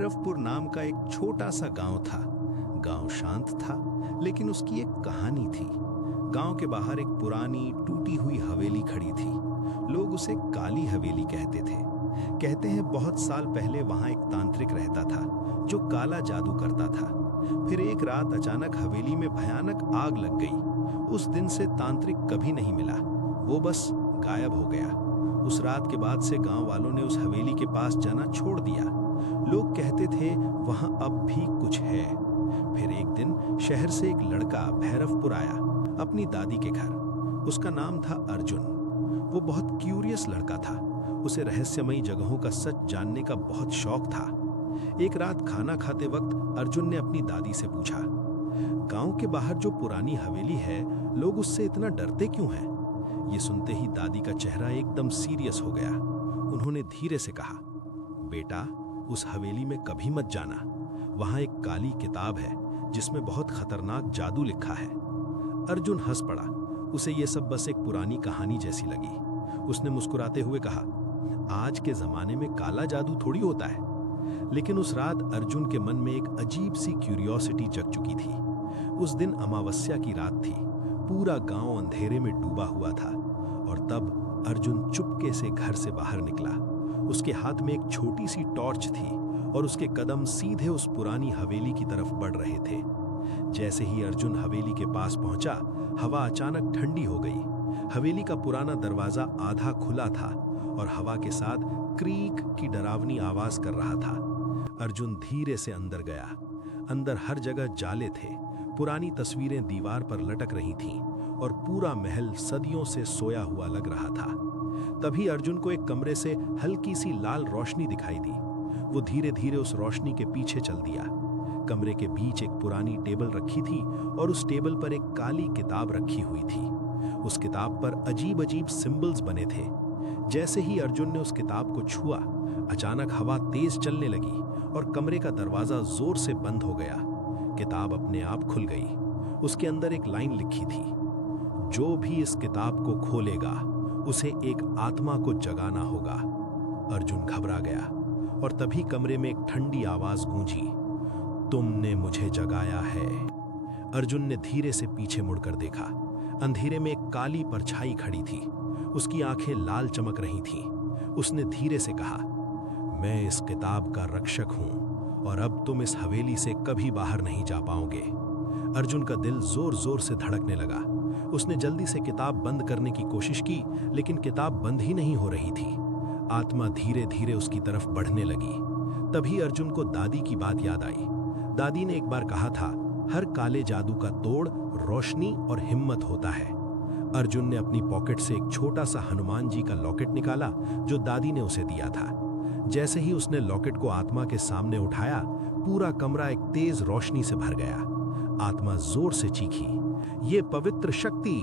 भैरवपुर नाम का एक छोटा सा गांव था। गांव शांत था, लेकिन उसकी एक कहानी थी। गांव के बाहर एक पुरानी टूटी हुई हवेली खड़ी थी। लोग उसे काली हवेली कहते थे। कहते हैं बहुत साल पहले वहां एक तांत्रिक रहता था जो काला जादू करता था। फिर एक रात अचानक हवेली में भयानक आग लग गई। उस दिन से तांत्रिक कभी नहीं मिला, वो बस गायब हो गया। उस रात के बाद से गांव वालों ने उस हवेली के पास जाना छोड़ दिया। लोग कहते थे वहां अब भी कुछ है। फिर एक दिन शहर से एक लड़का भैरवपुर आया अपनी दादी के घर। उसका नाम था अर्जुन। वो बहुत क्यूरियस लड़का था। उसे रहस्यमयी जगहों का सच जानने का बहुत शौक था। एक रात खाना खाते वक्त अर्जुन ने अपनी दादी से पूछा, गांव के बाहर जो पुरानी हवेली है, लोग उससे इतना डरते क्यों हैं? ये सुनते ही दादी का चेहरा एकदम सीरियस हो गया। उन्होंने धीरे से कहा, बेटा, उस हवेली में कभी मत जाना। वहां एक काली किताब है जिसमें बहुत खतरनाक जादू लिखा है। अर्जुन हंस पड़ा। उसे ये सब बस एक पुरानी कहानी जैसी लगी। उसने मुस्कुराते हुए कहा, आज के जमाने में काला जादू थोड़ी होता है। लेकिन उस रात अर्जुन के मन में एक अजीब सी क्यूरियोसिटी जग चुकी थी। उस दिन अमावस्या की रात थी। पूरा गांव अंधेरे में डूबा हुआ था और तब अर्जुन चुपके से घर से बाहर निकला। उसके हाथ में एक छोटी सी टॉर्च थी और उसके कदम सीधे उस पुरानी हवेली की तरफ बढ़ रहे थे। जैसे ही अर्जुन हवेली के पास पहुंचा, हवा अचानक ठंडी हो गई। हवेली का पुराना दरवाजा आधा खुला था और हवा के साथ क्रीक की डरावनी आवाज कर रहा था। अर्जुन धीरे से अंदर गया। अंदर हर जगह जाले थे। पुरानी तस्वीरें दीवार पर लटक रही थीं और पूरा महल सदियों से सोया हुआ लग रहा था। तभी अर्जुन को एक कमरे से हल्की सी लाल रोशनी दिखाई दी। वो धीरे धीरे उस रोशनी के पीछे चल दिया। कमरे के बीच एक पुरानी टेबल रखी थी और उस टेबल पर एक काली किताब रखी हुई थी। उस किताब पर अजीब अजीब सिंबल्स बने थे। जैसे ही अर्जुन ने उस किताब को छुआ, अचानक हवा तेज चलने लगी और कमरे का दरवाजा जोर से बंद हो गया। किताब अपने आप खुल गई। उसके अंदर एक लाइन लिखी थी, जो भी इस किताब को खोलेगा उसे एक आत्मा को जगाना होगा। अर्जुन घबरा गया और तभी कमरे में एक ठंडी आवाज गूंजी, तुमने मुझे जगाया है। अर्जुन ने धीरे से पीछे मुड़कर देखा। अंधेरे में एक काली परछाई खड़ी थी। उसकी आंखें लाल चमक रही थीं। उसने धीरे से कहा, मैं इस किताब का रक्षक हूं और अब तुम इस हवेली से कभी बाहर नहीं जा पाओगे। अर्जुन का दिल जोर जोर से धड़कने लगा। उसने जल्दी से किताब बंद करने की कोशिश की, लेकिन किताब बंद ही नहीं हो रही थी। आत्मा धीरे धीरे उसकी तरफ बढ़ने लगी। तभी अर्जुन को दादी की बात याद आई। दादी ने एक बार कहा था, हर काले जादू का तोड़ रोशनी और हिम्मत होता है। अर्जुन ने अपनी पॉकेट से एक छोटा सा हनुमान जी का लॉकेट निकाला जो दादी ने उसे दिया था। जैसे ही उसने लॉकेट को आत्मा के सामने उठाया, पूरा कमरा एक तेज रोशनी से भर गया। आत्मा जोर से चीखी, ये पवित्र शक्ति!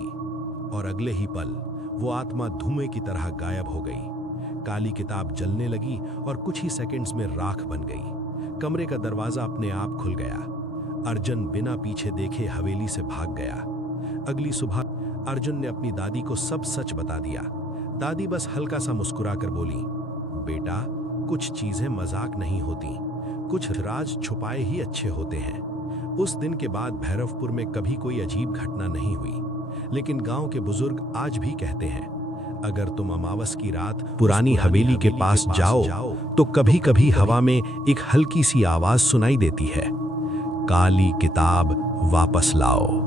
और अगले ही पल वो आत्मा धुएं की तरह गायब हो गई। काली किताब जलने लगी और कुछ ही सेकंड्स में राख बन गई। कमरे का दरवाजा अपने आप खुल गया। अर्जुन बिना पीछे देखे हवेली से भाग गया। अगली सुबह अर्जुन ने अपनी दादी को सब सच बता दिया। दादी बस हल्का सा मुस्कुराकर बोली, बेटा, कुछ चीजें मजाक नहीं होती, कुछ राज छुपाए ही अच्छे होते हैं। उस दिन के बाद भैरवपुर में कभी कोई अजीब घटना नहीं हुई, लेकिन गांव के बुजुर्ग आज भी कहते हैं, अगर तुम अमावस की रात पुरानी हवेली के पास जाओ तो कभी कभी हवा में एक हल्की सी आवाज सुनाई देती है, काली किताब वापस लाओ।